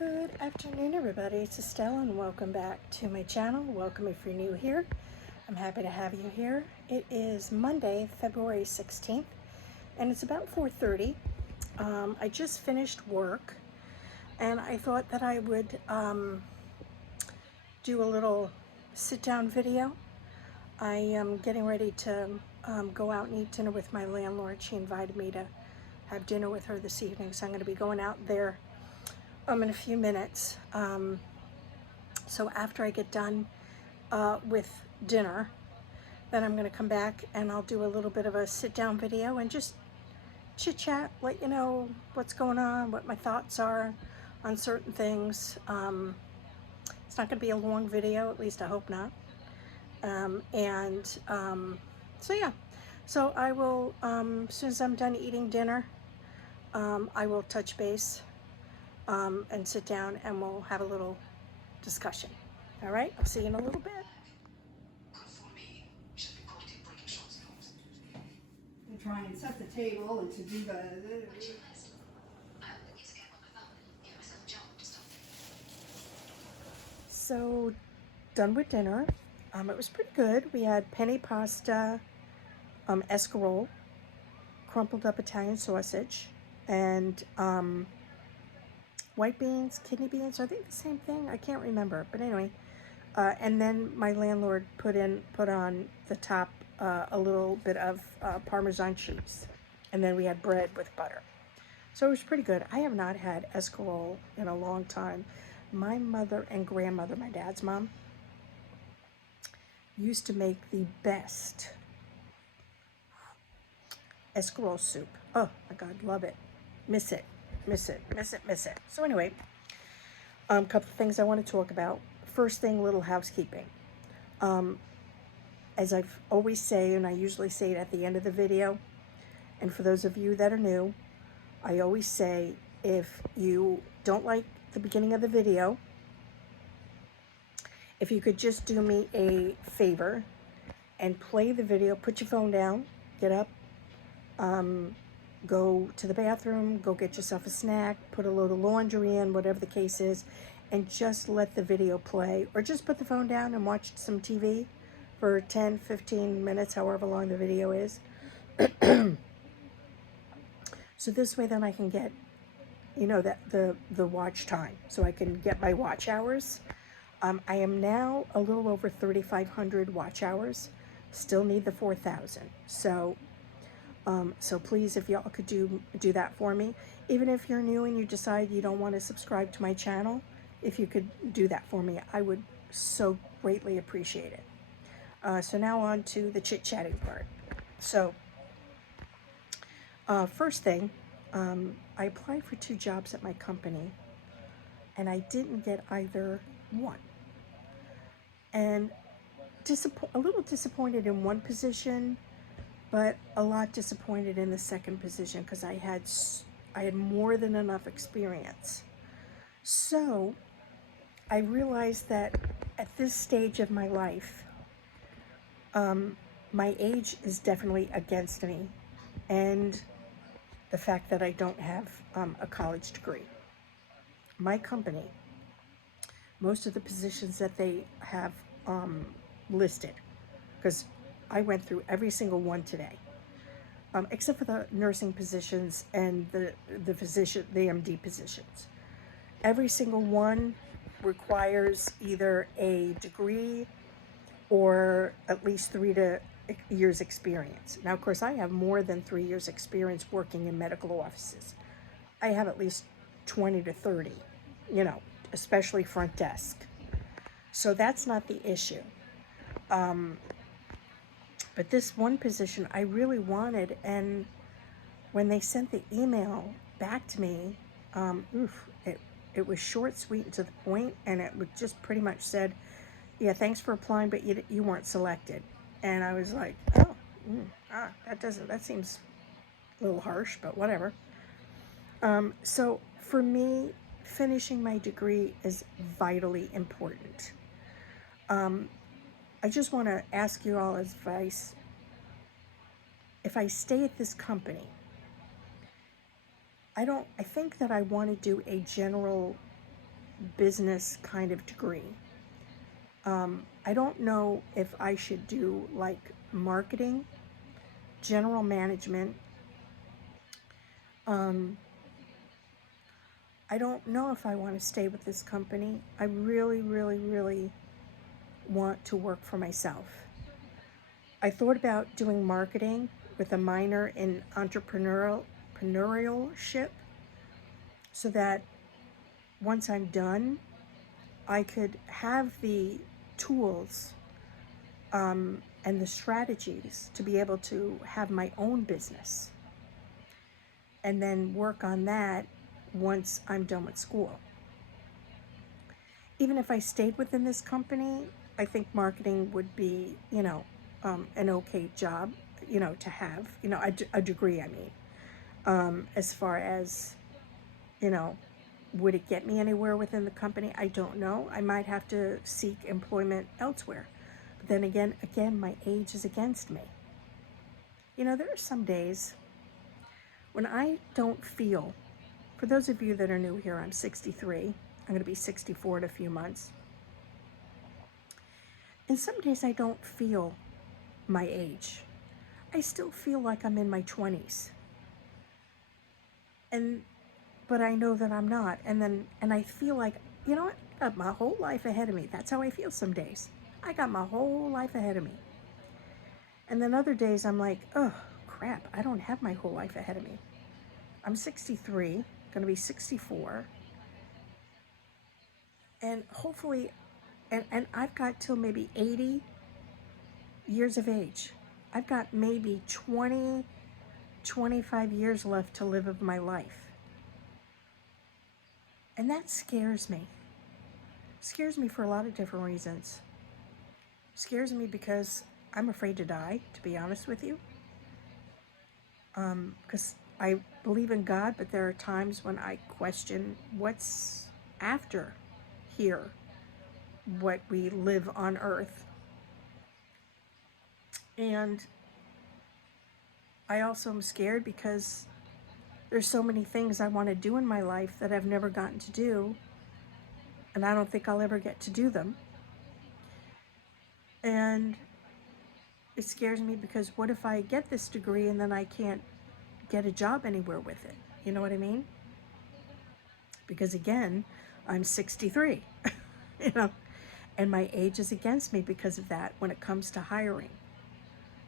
Good afternoon, everybody. It's Estelle, and welcome back to my channel. Welcome if you're new here. I'm happy to have you here. It is Monday, February 16th, and it's about 4:30. I just finished work, and I thought that I would do a little sit-down video. I am getting ready to go out and eat dinner with my landlord. She invited me to have dinner with her this evening, so I'm going to be going out there in a few minutes. So after I get done with dinner, then I'm going to come back and I'll do a little bit of a sit-down video and just chit-chat, let you know what's going on, what my thoughts are on certain things. It's not going to be a long video, at least I hope not. So yeah, so I will, as soon as I'm done eating dinner, I will touch base and sit down and we'll have a little discussion. All right, I'll see you in a little bit. To try and set the table and to do the So, done with dinner. It was pretty good. We had penne pasta, escarole, crumpled up Italian sausage, and white beans, kidney beans. Are they the same thing? I can't remember. But anyway, and then my landlord put on the top a little bit of Parmesan cheese, and then we had bread with butter. So it was pretty good. I have not had escarole in a long time. My mother and grandmother, my dad's mom, used to make the best escarole soup. Oh my God, love it. Miss it. So anyway, a couple of things I want to talk about. First thing, little housekeeping. As I've always say, and I usually say it at the end of the video, and for those of you that are new, I always say, if you don't like the beginning of the video, if you could just do me a favor and play the video, put your phone down, get up, go to the bathroom, go get yourself a snack, put a load of laundry in, whatever the case is, and just let the video play, or just put the phone down and watch some TV for 10, 15 minutes, however long the video is. So this way then I can get, you know, that the watch time, so I can get my watch hours. I am now a little over 3,500 watch hours, still need the 4,000. So please, if y'all could do that for me. Even if you're new and you decide you don't want to subscribe to my channel, if you could do that for me, I would so greatly appreciate it. So now on to the chit-chatting part. So first thing, I applied for 2 jobs at my company, and I didn't get either one. And a little disappointed in one position, but a lot disappointed in the second position because I had more than enough experience. So I realized that at this stage of my life, my age is definitely against me, and the fact that I don't have a college degree. My company, most of the positions that they have listed, because I went through every single one today, except for the nursing positions and the MD positions. Every single one requires either a degree or at least 3 years experience. Now, of course, I have more than 3 years experience working in medical offices. I have at least 20 to 30, you know, especially front desk. So that's not the issue. But this one position I really wanted, and when they sent the email back to me, it was short, sweet, and to the point, and it would just pretty much said, yeah, thanks for applying, but you weren't selected. And I was like, oh, that seems a little harsh, but whatever. So for me, finishing my degree is vitally important. I just want to ask you all advice. If I stay at this company, I think that I want to do a general business kind of degree. I don't know if I should do like marketing, general management. I don't know if I want to stay with this company. I really, really, really want to work for myself. I thought about doing marketing with a minor in entrepreneurship so that once I'm done, I could have the tools and the strategies to be able to have my own business and then work on that once I'm done with school. Even if I stayed within this company, I think marketing would be, an okay job, to have, a degree, I mean. As far as, would it get me anywhere within the company? I don't know. I might have to seek employment elsewhere. But then again, my age is against me. There are some days when I don't feel, for those of you that are new here, I'm 63. I'm going to be 64 in a few months. And some days I don't feel my age. I still feel like I'm in my 20s. But I know that I'm not. And I feel like, you know what? I got my whole life ahead of me. That's how I feel some days. I got my whole life ahead of me. And then other days I'm like, oh, crap, I don't have my whole life ahead of me. I'm 63, going to be 64. And hopefully, and I've got till maybe 80 years of age. I've got maybe 20, 25 years left to live of my life. And that scares me. Scares me for a lot of different reasons. Scares me because I'm afraid to die, to be honest with you. Because I believe in God, but there are times when I question what's after here, what we live on earth. And I also am scared because there's so many things I want to do in my life that I've never gotten to do, and I don't think I'll ever get to do them. And it scares me because what if I get this degree and then I can't get a job anywhere with it? You know what I mean? Because again, I'm 63, and my age is against me because of that when it comes to hiring.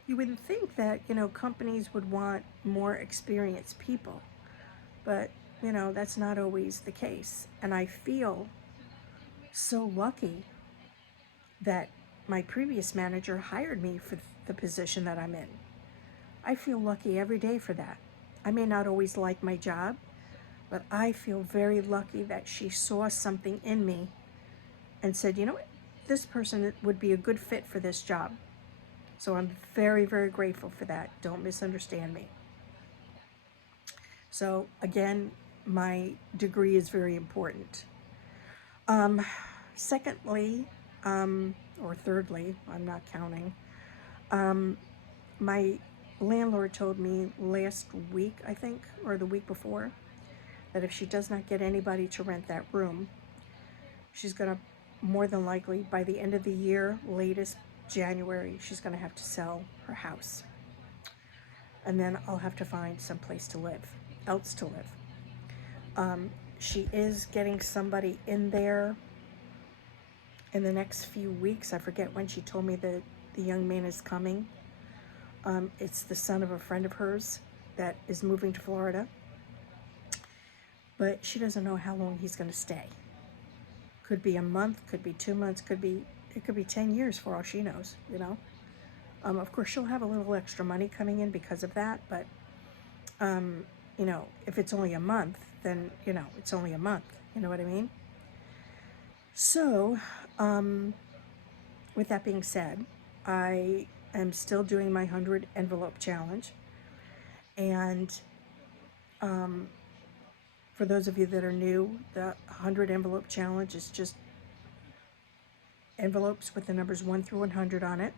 You would think that, companies would want more experienced people, but, that's not always the case. And I feel so lucky that my previous manager hired me for the position that I'm in. I feel lucky every day for that. I may not always like my job, but I feel very lucky that she saw something in me and said, you know what, this person would be a good fit for this job. So I'm very, very grateful for that. Don't misunderstand me. So again, my degree is very important. Secondly, or thirdly, I'm not counting, my landlord told me last week, I think, or the week before, that if she does not get anybody to rent that room, she's going to, more than likely, by the end of the year, latest January, she's going to have to sell her house. And then I'll have to find some place to live, else to live. She is getting somebody in there in the next few weeks. I forget when she told me that the young man is coming. It's the son of a friend of hers that is moving to Florida. But she doesn't know how long he's going to stay. Could be a month, could be 2 months, it could be 10 years for all she knows, Of course, she'll have a little extra money coming in because of that, but, if it's only a month, then, it's only a month. You know what I mean? So, with that being said, I am still doing my 100 envelope challenge. And for those of you that are new, the 100 envelope challenge is just envelopes with the numbers 1 through 100 on it.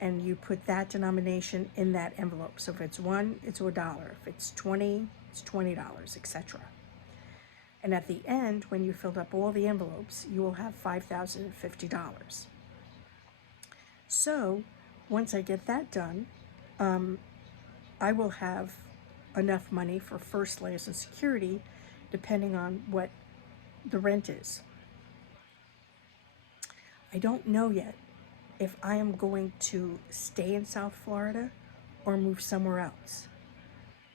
And you put that denomination in that envelope. So if it's 1, it's $1. If it's 20, it's $20, etc. And at the end, when you filled up all the envelopes, you will have $5,050. So once I get that done, I will have enough money for first, last, and security, depending on what the rent is. I don't know yet if I am going to stay in South Florida or move somewhere else.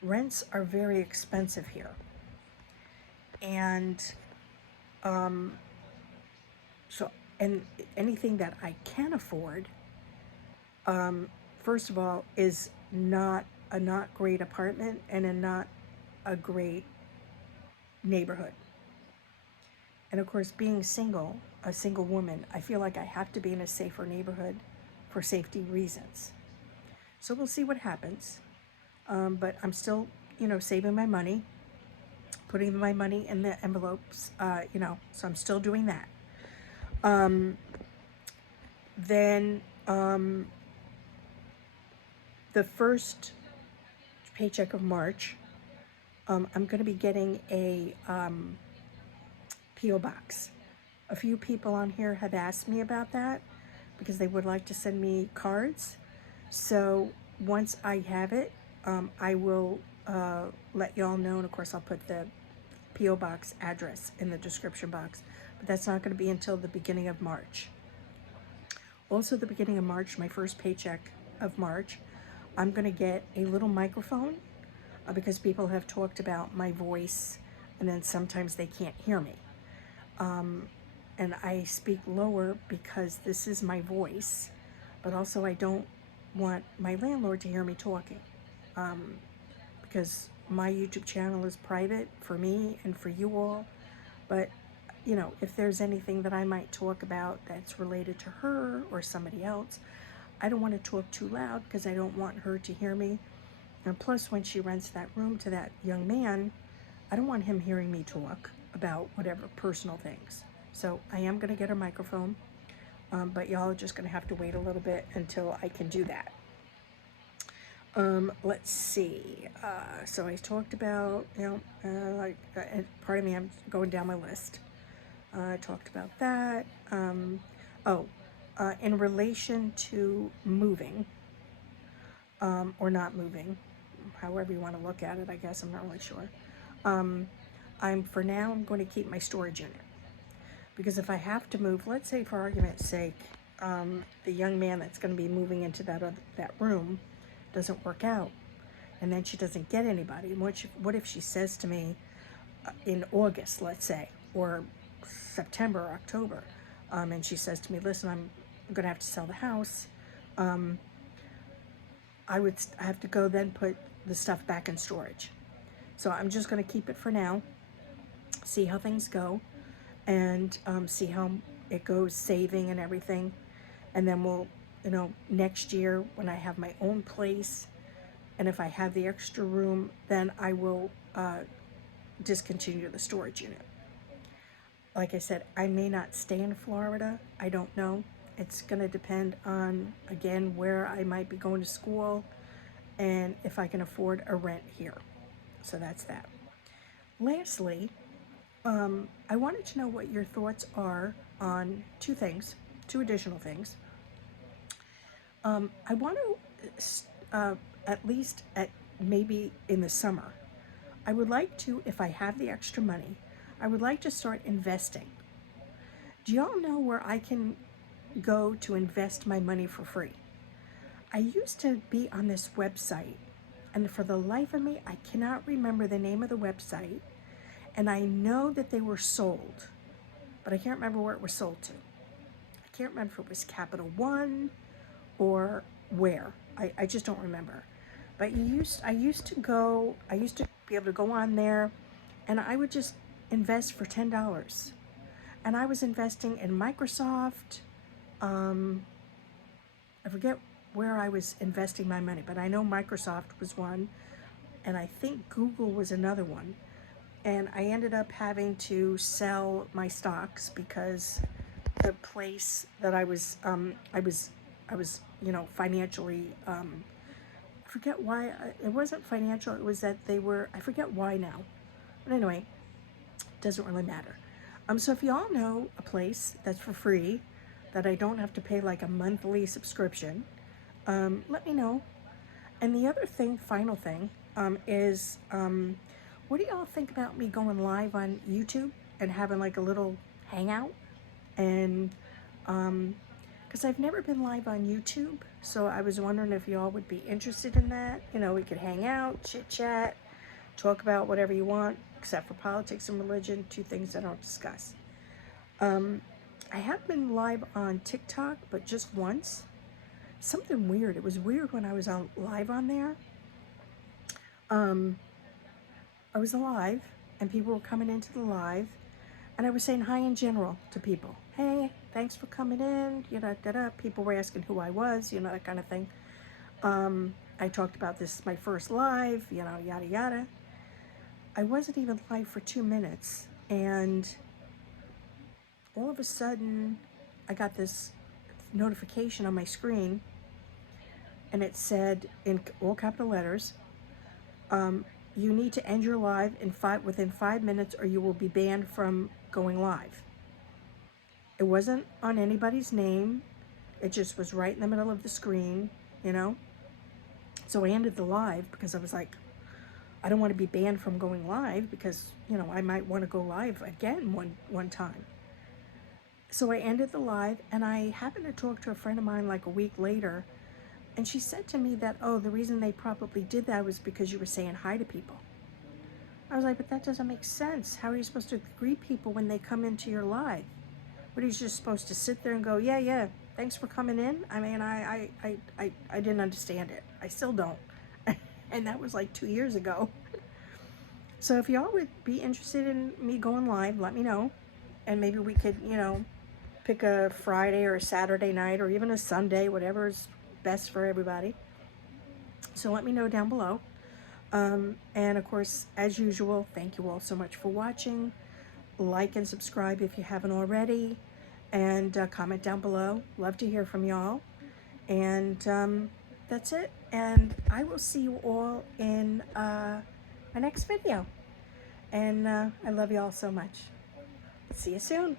Rents are very expensive here. And so, and anything that I can afford, first of all, is not a not great apartment and a not a great neighborhood. And of course, being single, a single woman, I feel like I have to be in a safer neighborhood for safety reasons. So we'll see what happens. But I'm still, saving my money, putting my money in the envelopes, so I'm still doing that. Then the first paycheck of March, I'm going to be getting a P.O. box. A few people on here have asked me about that because they would like to send me cards. So once I have it, I will let y'all know, and of course I'll put the P.O. box address in the description box, but that's not going to be until the beginning of March. Also, the beginning of March, my first paycheck of March, I'm going to get a little microphone because people have talked about my voice and then sometimes they can't hear me. And I speak lower because this is my voice, but also I don't want my landlord to hear me talking, because my YouTube channel is private for me and for you all. But if there's anything that I might talk about that's related to her or somebody else, I don't want to talk too loud because I don't want her to hear me. And plus, when she rents that room to that young man, I don't want him hearing me talk about whatever personal things. So I am going to get a microphone, but y'all are just going to have to wait a little bit until I can do that. Let's see. So I talked about, pardon me, I'm going down my list. I talked about that. In relation to moving, or not moving, however you want to look at it, I guess, I'm not really sure. For now, I'm going to keep my storage unit. Because if I have to move, let's say for argument's sake, the young man that's going to be moving into that room doesn't work out, and then she doesn't get anybody. What if she says to me in August, let's say, or September or October, and she says to me, listen, I'm going to have to sell the house. I have to go then put the stuff back in storage. So I'm just going to keep it for now, see how things go, and see how it goes, saving and everything. And then we'll, next year when I have my own place, and if I have the extra room, then I will discontinue the storage unit. Like I said, I may not stay in Florida. I don't know. It's going to depend on, again, where I might be going to school and if I can afford a rent here. So that's that. Lastly, I wanted to know what your thoughts are on two additional things. I want to, maybe in the summer, I would like to, if I have the extra money, I would like to start investing. Do y'all know where I can go to invest my money for free? I used to be on this website, and for the life of me, I cannot remember the name of the website, and I know that they were sold, but I can't remember where it was sold to. I can't remember if it was Capital One or where. I just don't remember. But I used to be able to go on there, and I would just invest for $10. And I was investing in Microsoft. I forget where I was investing my money, but I know Microsoft was one, and I think Google was another one. And I ended up having to sell my stocks because the place that I was financially, I forget why, it wasn't financial, it was that I forget why now. But anyway, doesn't really matter. So if y'all know a place that's for free, that I don't have to pay like a monthly subscription, let me know. And the other thing, final thing, is what do y'all think about me going live on YouTube and having like a little hangout? And because I've never been live on YouTube, so I was wondering if y'all would be interested in that. You know, we could hang out, chit chat, talk about whatever you want, except for politics and religion, two things I don't discuss. I have been live on TikTok, but just once. Something weird. It was weird when I was on live on there. I was alive, and people were coming into the live, and I was saying hi in general to people. Hey, thanks for coming in. You know, people were asking who I was. You know, that kind of thing. I talked about this is my first live. You know, yada yada. I wasn't even live for 2 minutes, and all of a sudden, I got this notification on my screen, and it said in all capital letters, you need to end your live within 5 minutes or you will be banned from going live. It wasn't on anybody's name. It just was right in the middle of the screen, you know. So I ended the live because I was like, I don't want to be banned from going live because, you know, I might want to go live again one time. So I ended the live, and I happened to talk to a friend of mine like a week later, and she said to me that, oh, the reason they probably did that was because you were saying hi to people. I was like, but that doesn't make sense. How are you supposed to greet people when they come into your live? What, are you just supposed to sit there and go, yeah, thanks for coming in? I mean, I didn't understand it. I still don't. And that was like 2 years ago. So if y'all would be interested in me going live, let me know. And maybe we could, you know, pick a Friday or a Saturday night or even a Sunday, whatever's best for everybody. So let me know down below. And of course, as usual, thank you all so much for watching. Like and subscribe if you haven't already. And comment down below. Love to hear from y'all. And that's it. And I will see you all in my next video. And I love you all so much. See you soon.